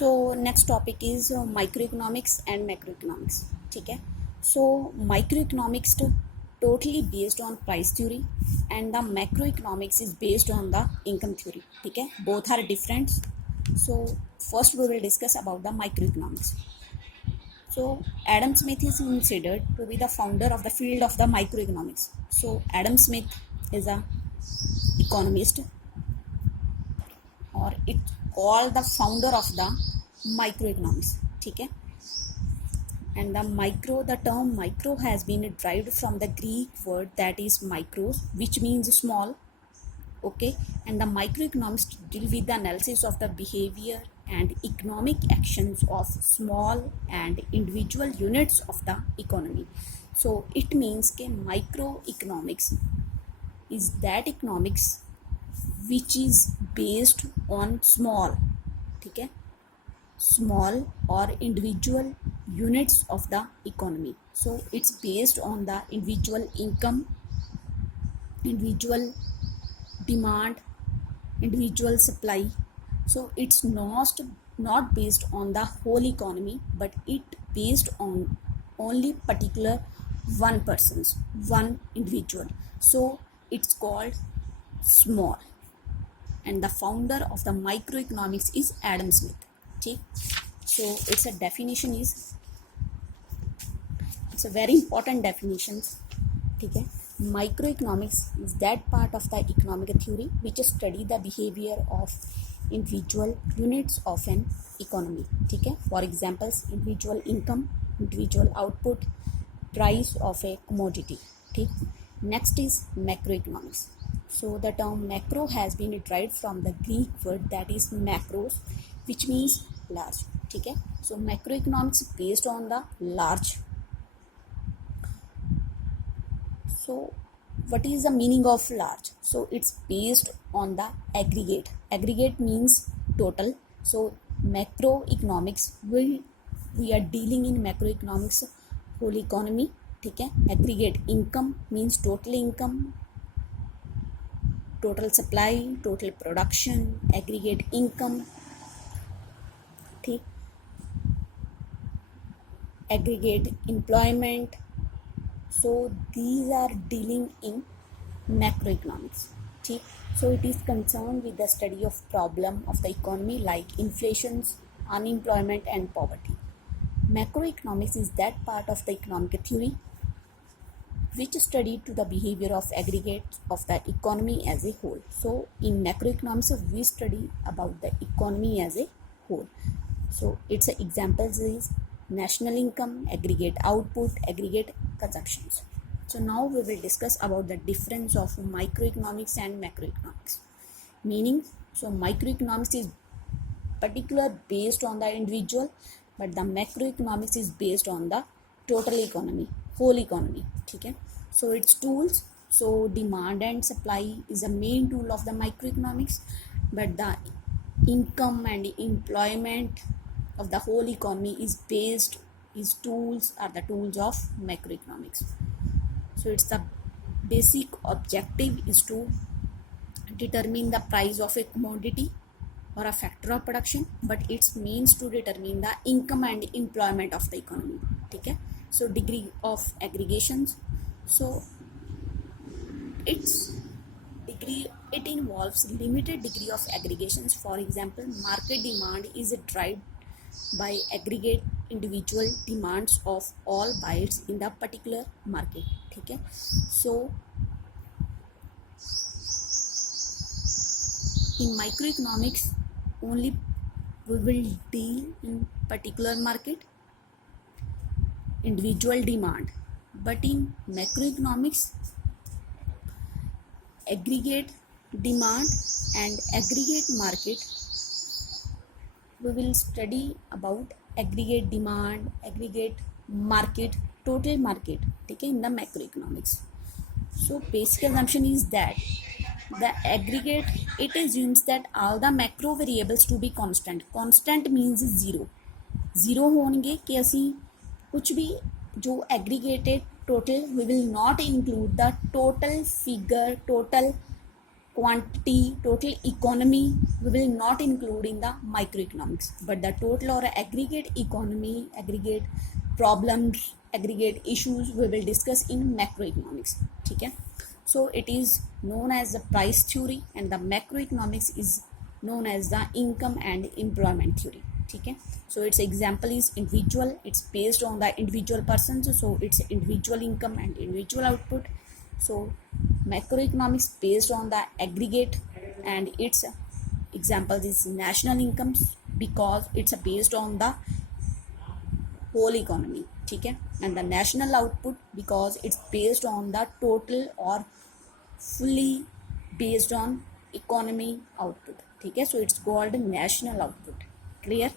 So next topic is micro economics and macro economics. ठीक है. So micro economics totally based on price theory and the macroeconomics is based on the income theory. ठीक है, both are different. So first we will discuss about the microeconomics. So Adam Smith is considered to be the founder of the field of the microeconomics. So Adam Smith is a economist, or it called the founder of the microeconomics. ठीक है. And the term micro has been derived from the Greek word that is micros, which means small. Okay. And the microeconomics deal with the analysis of the behavior and economic actions of small and individual units of the economy. So it means that microeconomics is that economics which is based on small, ठीक है, small or individual units of the economy. So it's based on the individual income, individual demand, individual supply. So it's not based on the whole economy, but it based on only particular one person's, one individual. So it's called small, and the founder of the microeconomics is Adam Smith. ठीक. So it's a definition is, it's a very important definition. ठीक है. Microeconomics is that part of the economic theory which study the behavior of individual units of an economy. ठीक है. For examples, individual income, individual output, price of a commodity. ठीक. Next is macroeconomics. So the term macro has been derived from the Greek word that is macros, which means large. ठीक है. So macroeconomics based on the large. So what is the meaning of large? So it's based on the aggregate. Aggregate means total. So macroeconomics we are dealing in macroeconomics whole economy. ठीक है. Aggregate income means total income, total supply, total production, aggregate income. ठीक. Aggregate employment. So these are dealing in macroeconomics. ठीक. So it is concerned with the study of problem of the economy like inflation, unemployment and poverty. Macroeconomics is that part of the economic theory which study to the behavior of aggregates of the economy as a whole. So in macroeconomics we study about the economy as a whole. So its examples is national income, aggregate output, aggregate consumptions. So now we will discuss about the difference of microeconomics and macroeconomics. Meaning, so microeconomics is particular based on the individual, but the macroeconomics is based on the total economy, whole economy. ठीक है. So its tools, so demand and supply is a main tool of the microeconomics, but the income and employment of the whole economy is tools are the tools of macroeconomics. So it's the basic objective is to determine the price of a commodity or a factor of production, but its means to determine the income and employment of the economy. ठीक है. So degree of aggregations, so it involves limited degree of aggregations. For example, market demand is derived by aggregate individual demands of all buyers in the particular market. ठीक है. So in microeconomics only we will deal in particular market, individual demand, but in macroeconomics aggregate demand and aggregate market we will study about aggregate demand, aggregate market, total market. ठीक है. In the macroeconomics, so basic assumption is that the aggregate, it assumes that all the macro variables to be constant. Constant means zero होंगे कि ਅਸੀਂ कुछ भी जो aggregated total we will not include the total figure, total quantity, total economy, we will not include in the microeconomics, but the total or aggregate economy, aggregate problems, aggregate issues we will discuss in macroeconomics. Okay, so it is known as the price theory, and the macroeconomics is known as the income and employment theory. Okay, so its example is individual, it's based on the individual persons, so it's individual income and individual output. So macroeconomics based on the aggregate, and its examples is national incomes because it's based on the whole economy. Okay, and the national output because it's based on the total or fully based on economy output. Okay, so it's called national output. Clear?